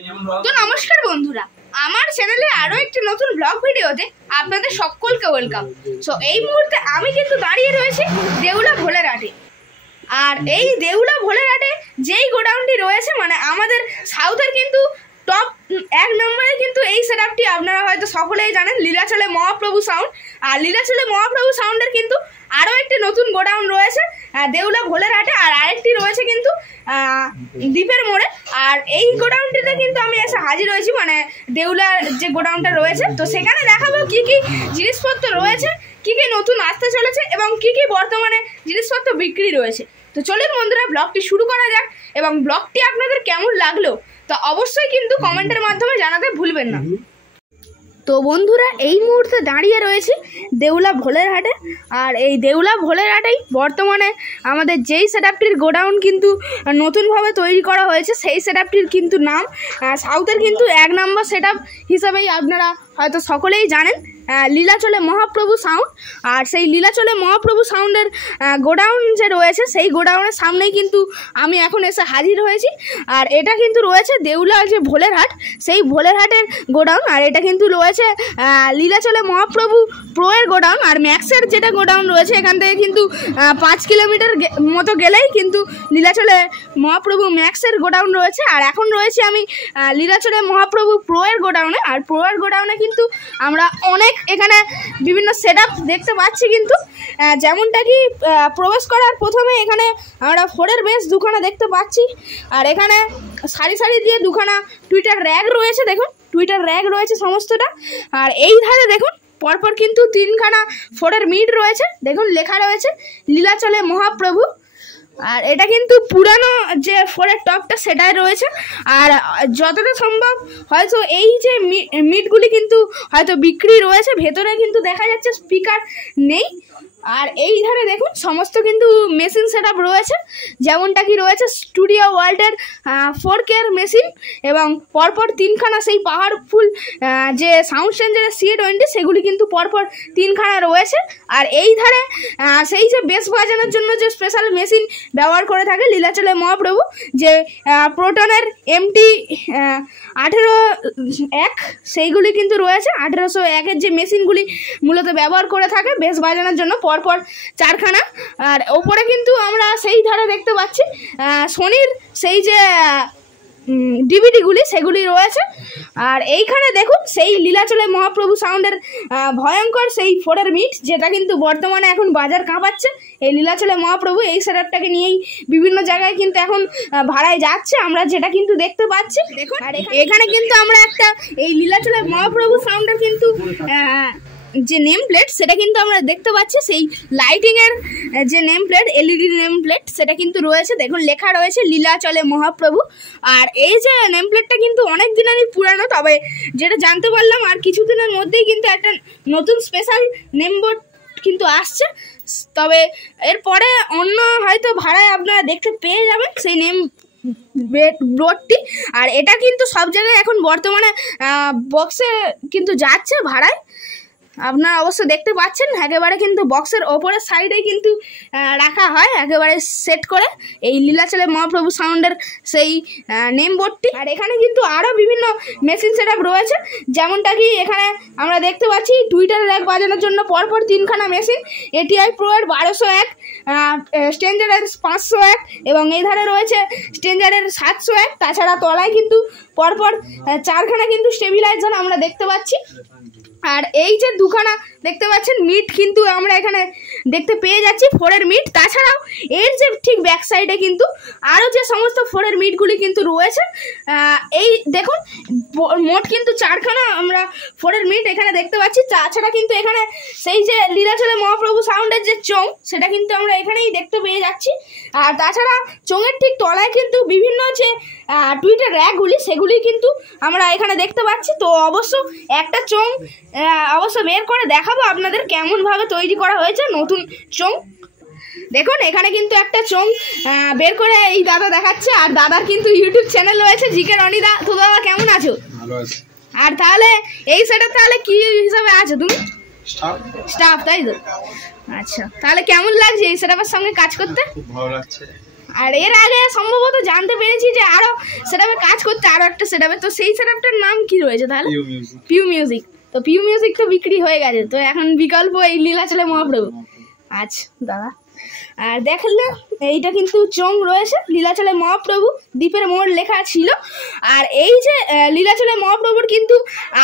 তো নমস্কার বন্ধুরা, আমার চ্যানেলে আরো একটি নতুন ব্লগ ভিডিওতে আপনাদের সকলকে ওয়েলকাম। সো এই মুহূর্তে আমি কিন্তু দাঁড়িয়ে রয়েছি দেউলা ভোলেরহাটে। আর এই দেউলা ভোলেরহাটে যেই গোডাউনটি রয়েছে, মানে আমাদের সাউথের কিন্তু টপ 1 নম্বরে কিন্তু এই সেটআপটি আপনারা হয়তো সকলেই জানেন, লীলাচলে মহাপ্রভু সাউন্ড। আর লীলাচলে মহাপ্রভু সাউন্ডের কিন্তু আরও একটি নতুন গোডাউন রয়েছে দেউলা ভোলেরহাটে, আর আরেকটি রয়েছে কিন্তু দ্বীপের মোড়ে। আর এই গোডাউনটিতে কিন্তু আমি এসে হাজির হয়েছি, মানে দেউলার যে গোডাউনটা রয়েছে। তো সেখানে দেখাবো কি কি জিনিসপত্র রয়েছে, কি কি নতুন আসতে চলেছে এবং কি কি বর্তমানে জিনিসপত্র বিক্রি রয়েছে। তো চলুন বন্ধুরা, ব্লগটি শুরু করা যাক। এবং ব্লগটি আপনাদের কেমন লাগলো তো অবশ্যই কিন্তু কমেন্টের মাধ্যমে জানাতে ভুলবেন না। তো বন্ধুরা, এই মুহূর্তে দাঁড়িয়ে রয়েছি দেউলা ভোলেরহাটে। আর এই দেউলা ভোলেরহাটেই বর্তমানে আমাদের যেই সেটআপটির গোডাউন কিন্তু নতুনভাবে তৈরি করা হয়েছে, সেই সেটআপটির কিন্তু নাম সাউথের কিন্তু 1 নম্বর সেটআপ হিসাবেই আপনারা হয়তো সকলেই জানেন, লীলাচলে মহাপ্রভু সাউন্ড। আর সেই লীলাচলে মহাপ্রভু সাউন্ডের গোডাউন যে রয়েছে, সেই গোডাউনের সামনেই কিন্তু আমি এখন এসে হাজির হয়েছি। আর এটা কিন্তু রয়েছে দেউলা যে ভোলেরহাট, সেই ভোলেরহাটের গোডাউন। আর এটা কিন্তু রয়েছে লীলাচলে মহাপ্রভু প্রোয়ের গোডাউন। আর ম্যাক্সের যেটা গোডাউন রয়েছে, এখান থেকে কিন্তু 5 কিলোমিটার মতো গেলেই কিন্তু লীলাচলে মহাপ্রভু ম্যাক্সের গোডাউন রয়েছে। আর এখন রয়েছে আমি লীলাচলে মহাপ্রভু প্রোয়ের গোডাউনে। আর প্রোয়ের গোডাউনে কিন্তু আমরা অনেক এখানে বিভিন্ন সেটআপ দেখতে পাচ্ছি। কিন্তু যেমনটা কি প্রবেশ করার প্রথমে এখানে আমরা 4-এর বেশ দুখানা দেখতে পাচ্ছি। আর এখানে সারি সারি দিয়ে দুখানা টুইটার র্যাক রয়েছে, দেখুন টুইটার র্যাক রয়েছে সমস্তটা। আর এই ধারে দেখুন পরপর কিন্তু 3খানা 4-এর মিট রয়েছে, দেখুন লেখা রয়েছে লীলাচলে মহাপ্রভু। আর এটা কিন্তু পুরানো যে 4-এর টপটা সেটাই রয়েছে। আর যতটা সম্ভব হয়তো এই যে মিটগুলি কিন্তু হয়তো বিক্রি রয়েছে, ভেতরে কিন্তু দেখা যাচ্ছে স্পিকার নেই। আর এই ধারে দেখুন সমস্ত কিন্তু মেশিন সেটআপ রয়েছে, যেমনটা কি রয়েছে স্টুডিও ওয়ার্ল্ডের 4K মেশিন, এবং পরপর 3খানা সেই পাওয়ারফুল যে সাউন্ড চেঞ্জারের C20 সেগুলি কিন্তু পরপর 3খানা রয়েছে। আর এই ধারে সেই যে বেস বাজানোর জন্য যে স্পেশাল মেশিন ব্যবহার করে থাকে লীলাচলে মহাপ্রভু, যে প্রোটনের MT 1801 সেইগুলি কিন্তু রয়েছে। 1801-এর যে মেশিনগুলি মূলত ব্যবহার করে থাকে বেস বাজানোর জন্য, পরপর 4খানা। আর ওপরে কিন্তু আমরা সেই ধারে দেখতে পাচ্ছি সোনির সেই যে ডিভিডিগুলি সেগুলি রয়েছে। আর এইখানে দেখুন সেই লীলাচলে মহাপ্রভু সাউন্ডের ভয়ঙ্কর সেই 4-এর মিট, যেটা কিন্তু বর্তমানে এখন বাজার কাঁপাচ্ছে। এই লীলাচলে মহাপ্রভু এই সেটআপটাকে নিয়েই বিভিন্ন জায়গায় কিন্তু এখন ভাড়ায় যাচ্ছে, আমরা যেটা কিন্তু দেখতে পাচ্ছি। দেখুন আর এখানে কিন্তু আমরা একটা এই লীলাচলে মহাপ্রভু সাউন্ডের কিন্তু যে নেম প্লেট সেটা কিন্তু আমরা দেখতে পাচ্ছি, সেই লাইটিংয়ের যে name plate, LED name plate সেটা কিন্তু রয়েছে, দেখুন লেখা রয়েছে লীলাচলে মহাপ্রভু। আর এই যে নেম প্লেটটা কিন্তু অনেক দিনেরই পুরানো, তবে যেটা জানতে পারলাম আর কিছুদিনের মধ্যেই কিন্তু একটা নতুন স্পেশাল নেম বোর্ড কিন্তু আসছে। তবে এরপরে অন্য হয়তো ভাড়ায় আপনারা দেখতে পেয়ে যাবেন সেই নেম বোর্ডটি। আর এটা কিন্তু সব জায়গায় এখন বর্তমানে বক্সে কিন্তু যাচ্ছে ভাড়ায়, আপনারা অবশ্য দেখতে পাচ্ছেন। একেবারে কিন্তু বক্সের ওপরের সাইডে কিন্তু রাখা হয় একেবারে সেট করে এই লীলাচলে মহাপ্রভু সাউন্ডের সেই নেম বোর্ডটি। আর এখানে কিন্তু আরও বিভিন্ন মেশিন সেটআপ রয়েছে, যেমনটা কি এখানে আমরা দেখতে পাচ্ছি টুইটার র্যাক বাজানোর জন্য পরপর 3খানা মেশিন, ATI প্রোয়ের 1201, স্ট্রেঞ্জারের 501 এবং এই ধারে রয়েছে স্ট্রেঞ্জারের 701। তাছাড়া তলায় কিন্তু পরপর 4খানা কিন্তু স্টেবিলাইজার আমরা দেখতে পাচ্ছি। আর এই যে দুখানা দেখতে পাচ্ছেন মিট কিন্তু আমরা এখানে দেখতে পেয়ে যাচ্ছি 4-এর মিট। তাছাড়াও এর যে ঠিক ব্যাক সাইডে কিন্তু আরও যে সমস্ত 4-এর মিটগুলি কিন্তু রয়েছে, এই দেখুন মোট কিন্তু 4খানা আমরা 4-এর মিট এখানে দেখতে পাচ্ছি। তাছাড়া কিন্তু এখানে সেই যে লীলাচলে মহাপ্রভু সাউন্ডের যে চোং সেটা কিন্তু আমরা এখানেই দেখতে পেয়ে যাচ্ছি। আর তাছাড়া চোঙের ঠিক তলায় কিন্তু বিভিন্ন যে টুইটার র্যাকগুলি সেগুলি কিন্তু আমরা এখানে দেখতে পাচ্ছি। তো অবশ্য একটা চোং অবশ্য বের করে দেখাবো আপনাদের কেমনভাবে তৈরি করা হয়েছে নতুন চোং। দেখুন এখানে কিন্তু একটা চোং বের করে এই দাদা দেখাচ্ছে। আর দাদার কিন্তু ইউটিউব চ্যানেল রয়েছে জিকে রনিদা। তো দাদা কেমন আছো? ভালো আছি। আর তাহলে এই সেটআপ তাহলে কি হিসাবে আছো তুমি? স্টাফ, তাই তো? আচ্ছা, তাহলে কেমন লাগছে এই সেটআপের সঙ্গে কাজ করতে? খুব ভালো লাগছে। আর এর আগে সম্ভবত জানতে পেরেছি যে আরো সেটআপে কাজ করতে আরো একটা সেটআপে, তো সেই সেটআপটার নাম কি রয়েছে তাহলে? পিউ মিউজিক। তো পিউ মিউজিক তো বিক্রি হয়ে গেছে, তো এখন বিকল্প এই লীলাচলে মহাপ্রভু। আচ্ছা দাদা, আর দেখলে এইটা কিন্তু চোঙ রয়েছে লীলাচলে মহাপ্রভু দ্বীপের মোড় লেখা ছিল। আর এই যে লীলাচলে মহাপ্রভুর কিন্তু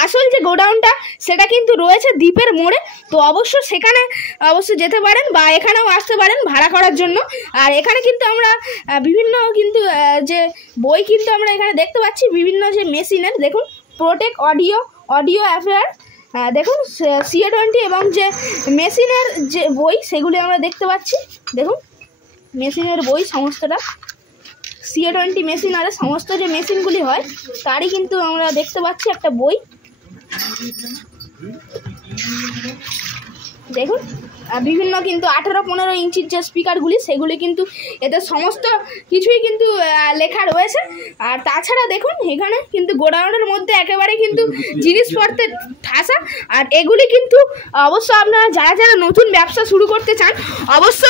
আসল যে গোডাউনটা সেটা কিন্তু রয়েছে দ্বীপের মোড়ে। তো অবশ্য সেখানে অবশ্যই যেতে পারেন বা এখানেও আসতে পারেন ভাড়া করার জন্য। আর এখানে কিন্তু আমরা বিভিন্ন কিন্তু যে বই কিন্তু আমরা এখানে দেখতে পাচ্ছি, বিভিন্ন যে মেশিনের, দেখুন প্রোটেক অডিও অ্যাফেয়ার, দেখুন CA20 এবং যে মেশিনের যে বই সেগুলি আমরা দেখতে পাচ্ছি। দেখুন মেশিনের বই সমস্তটা, CA20 মেশিন আর সমস্ত যে মেশিনগুলি হয় তারই কিন্তু আমরা দেখতে পাচ্ছি একটা বই। দেখুন বিভিন্ন কিন্তু 18-15 ইঞ্চির যে স্পিকারগুলি সেগুলি কিন্তু এতে সমস্ত কিছুই কিন্তু লেখা রয়েছে। আর তাছাড়া দেখুন এখানে কিন্তু গোডাউনের মধ্যে একেবারে কিন্তু জিনিসপত্রের ঠাসা। আর এগুলি কিন্তু অবশ্য আপনারা যারা যারা নতুন ব্যবসা শুরু করতে চান অবশ্য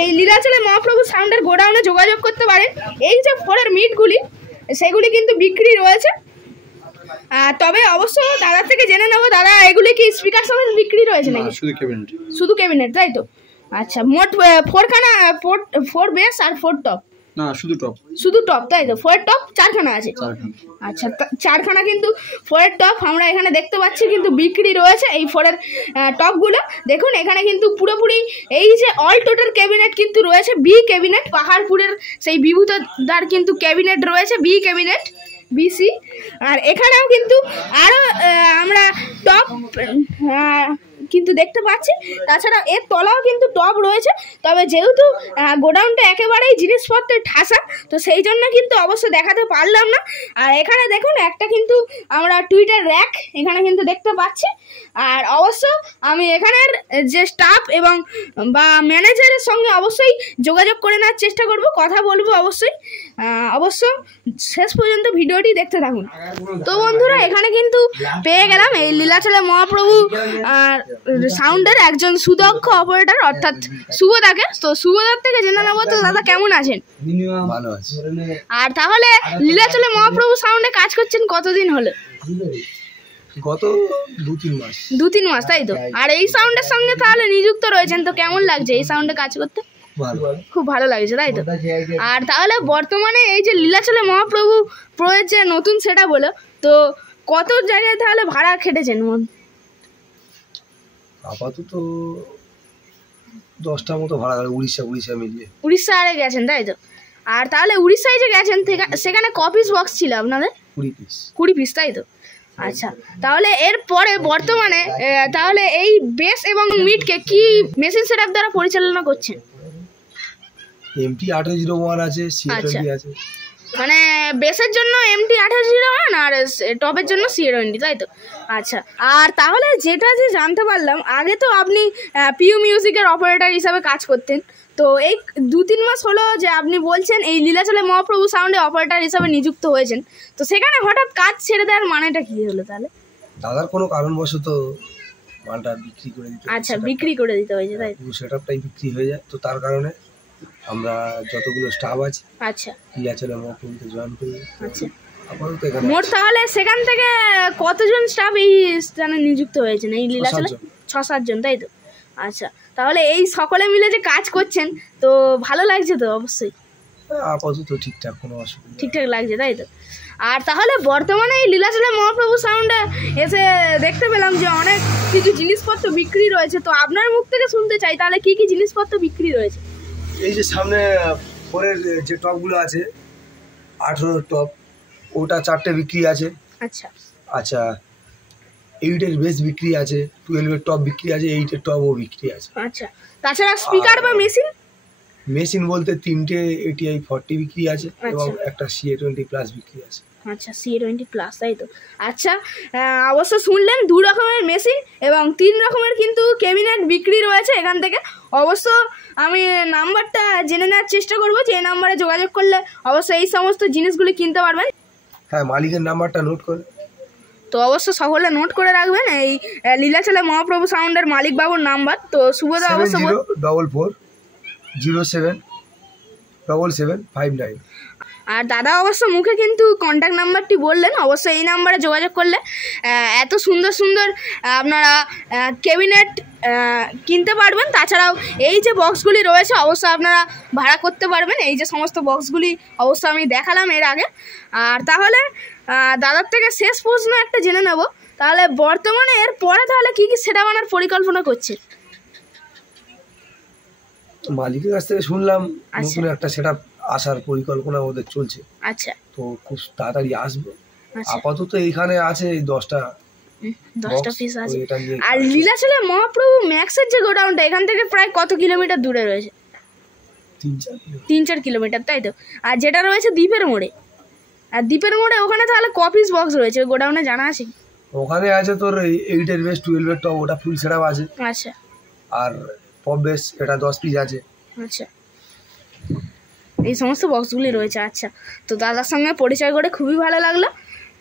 এই লীলাচলে মহাপ্রভু সাউন্ডের গোডাউনে যোগাযোগ করতে পারেন। এই যে ফোরের মিটগুলি সেগুলি কিন্তু বিক্রি রয়েছে। তবে অবশ্য দাদার থেকে জেনে নেবো, দাদা এগুলি কি স্পিকার সমেত বিক্রি রয়েছে নাকি? শুধু ক্যাবিনেট, তাই তো? আচ্ছা, মোট 4 বেস আর 4 টপ? না, শুধু টপ, তাই তো? 4 টপ 4খানা আছে। আচ্ছা, 4খানা কিন্তু 4 টপ আমরা এখানে দেখতে পাচ্ছি কিন্তু বিক্রি রয়েছে এই 4 টপগুলো। দেখুন এখানে কিন্তু পুরোপুরি এই যে অল টোটাল ক্যাবিনেট কিন্তু রয়েছে বি ক্যাবিনেট, পাহাড়পুরের সেই বিভূতদার কিন্তু ক্যাবিনেট রয়েছে বি ক্যাবিনেট BC। আর এখানেও কিন্তু আরও আমরা টপ কিন্তু দেখতে পাচ্ছি। তাছাড়া এর তলাও কিন্তু টপ রয়েছে, তবে যেহেতু গোডাউনটা একেবারেই জিনিসপত্রের ঠাসা তো সেই জন্য কিন্তু অবশ্য দেখাতে পারলাম না। আর এখানে দেখুন একটা কিন্তু আমরা টুইটার র্যাক এখানে কিন্তু দেখতে পাচ্ছি। আর অবশ্য আমি এখানের যে স্টাফ এবং বা ম্যানেজারের সঙ্গে অবশ্যই যোগাযোগ করে নেওয়ার চেষ্টা করব, কথা বলবো অবশ্যই। অবশ্য শেষ পর্যন্ত ভিডিওটি দেখতে থাকুন। তো বন্ধুরা এখানে কিন্তু পেয়ে গেলাম এই লীলাচলে মহাপ্রভু সাউন্ডের একজন সুদক্ষ অপারেটর অর্থাৎ শুভদাকে। তো শুভদার থেকে জেনে নেবো, তো দাদা কেমন আছেন? ভালো আছি। আর তাহলে লীলাচলে মহাপ্রভু সাউন্ডে কাজ করছেন কতদিন হলো? গত 2-3 মাস। 2-3 মাস, তাই তো? আর এই সাউন্ডের সঙ্গে তাহলে নিযুক্ত রয়েছেন, তো কেমন লাগছে এই সাউন্ডে কাজ করতে? খুব ভালো লাগছে, তাই তো? আর তাহলে বর্তমানে এই যে লীলাচলে মহাপ্রভু প্রয়ের যে নতুন সেটা বলো, তো কত জায়গায় তাহলে ভাড়া খেটেছেন? আপাতত 10টার মতো ভাড়া গেল, উড়িষ্যা মিলিয়ে। উড়িষ্যা আরে গেছেন, তাই তো? আর তাহলে উড়িষ্যায় যে গেছেন সেখানে কপিস বক্স ছিল আপনাদের? 20 পিস, তাই তো? আচ্ছা, তাহলে এর পরে বর্তমানে তাহলে এই বেস এবং মিডকে কি মেশিন সেটআপ দ্বারা পরিচালনা করছেন? MT-801 আছে, CA20 আছে। মানে বেসের জন্য MT-801 আর টপের জন্য CA20, তাই তো? আচ্ছা, আর তাহলে যেটা যে জানতে পারলাম, আগে তো আপনি পিউ মিউজিকের অপারেটর হিসাবে কাজ করতেন, তো এই 2-3 মাস হলো যে আপনি বলছেন এই লীলাচলে মহাপ্রভু সাউন্ডে অপারেটর হিসাবে নিযুক্ত হয়েছেন, তো সেখানে হঠাৎ কাজ ছেড়ে দেওয়ার মানেটা কি হলো তাহলে? দাদার কোনো কারণবশত মালটা বিক্রি করে দিতে। আচ্ছা, বিক্রি করে দিতে হয়েছে, তাই? পুরো সেটআপটাই বিক্রি হয়ে যায়, তো তার কারণে আমরা যতগুলো স্টাফ আছে আচ্ছা লীলাচলে মহাপ্রভুতে জয়েন করি। আচ্ছা, আপাতত এখানে মোট তাহলে সেখান থেকে কতজন স্টাফ এই স্থানে নিযুক্ত হয়েছেন এই লীলাচলে? 6-7 জন, তাই তো? আচ্ছা, তাহলে এই সকলে মিলে যে কাজ করছেন তো ভালো লাগছে তো? অবশ্যই আপাতত ঠিকঠাক, কোনো অসুবিধা ঠিকঠাক লাগছে, তাই তো? আর তাহলে বর্তমানে এই লীলাচলে মহাপ্রভু সাউন্ডে এসে দেখতে পেলাম যে অনেক কিছু জিনিসপত্র বিক্রি রয়েছে, তো আপনার মুখ থেকে শুনতে চাই তাহলে কি কি জিনিসপত্র বিক্রি রয়েছে? এই যে সামনে ফোরের যে টপগুলো আছে 18 টপ, ওটা 4টে বিক্রি আছে। আচ্ছা আচ্ছা, 8-এর বেস বিক্রি আছে, 12-এর টপ বিক্রি আছে, 8-এর টপও বিক্রি আছে। আচ্ছা, তাছাড়া স্পিকার বা মেশিন বলতে 3টে ATI 40 বিক্রি আছে এবং একটা CA20 প্লাস বিক্রি আছে। আচ্ছা, CA20 প্লাস, তাই তো? আচ্ছা, অবশ্য শুনলেন 2 রকমের মেশিন এবং 3 রকমের কিন্তু ক্যাবিনেট বিক্রি রয়েছে এখান থেকে। অবশ্য আমি নাম্বারটা জেনে নেওয়ার চেষ্টা করবো যে এই নাম্বারে যোগাযোগ করলে অবশ্যই এই সমস্ত জিনিসগুলি কিনতে পারবেন। হ্যাঁ, মালিকের নাম্বারটা নোট করে, তো অবশ্য সকলে নোট করে রাখবেন এই লীলাচলে মহাপ্রভু সাউন্ডের মালিক বাবুর নাম্বার। তো শুভদা অবশ্য 704407 7759। আর দাদা অবশ্য মুখে কিন্তু কন্ট্যাক্ট নাম্বারটি বললেন, অবশ্যই এই নাম্বারে যোগাযোগ করলে এত সুন্দর সুন্দর আপনারা ক্যাবিনেট কিনতে পারবেন। তাছাড়াও এই যে বক্সগুলি রয়েছে অবশ্যই আপনারা ভাড়া করতে পারবেন। এই যে সমস্ত বক্সগুলি অবশ্য আমি দেখালাম এর আগে। আর তাহলে দাদার থেকে শেষ প্রশ্ন একটা জেনে নেব, তাহলে বর্তমানে এর পরে তাহলে কী কী সেটআপ আনার পরিকল্পনা করছে? মালিকের কাছ থেকে শুনলাম নতুন একটা সেটআপ আসার পরিকল্পনা ওদের চলছে। আচ্ছা, তো খুব তাড়াতাড়ি আসবে। আচ্ছা, আপাতত এইখানে আছে এই 10টা পিস আছে। আর লীলাচলে মহাপ্রভু ম্যাক্সের যে গোডাউনটা এখান থেকে প্রায় কত কিলোমিটার দূরে রয়েছে? 3-4 কিলোমিটার, তাই তো? আর যেটা রয়েছে দ্বীপের মোড়ে, আর দ্বীপের মোড়ে ওখানে তাহলে ক পিস বক্স রয়েছে গোডাউনে জানা আছে? ওখানে আছে তোর 8-এর বেস, 12-এর টপ, ওটা ফুল সেটআপ আছে। আচ্ছা, আর পপ বেস এটা 10 পিস আছে। আচ্ছা, এই সমস্ত বক্সগুলি রয়েছে। আচ্ছা, তো দাদার সঙ্গে পরিচয় করে খুবই ভালো লাগলো।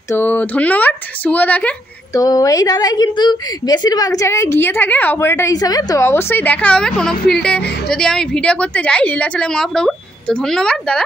তো ধন্যবাদ শুভদাকে। তো এই দাদাই কিন্তু বেশিরভাগ জায়গায় গিয়ে থাকে অপারেটর হিসাবে। তো অবশ্যই দেখা হবে কোনো ফিল্ডে যদি আমি ভিডিও করতে যাই লীলাচলে মহাপ্রভুর। তো ধন্যবাদ দাদা।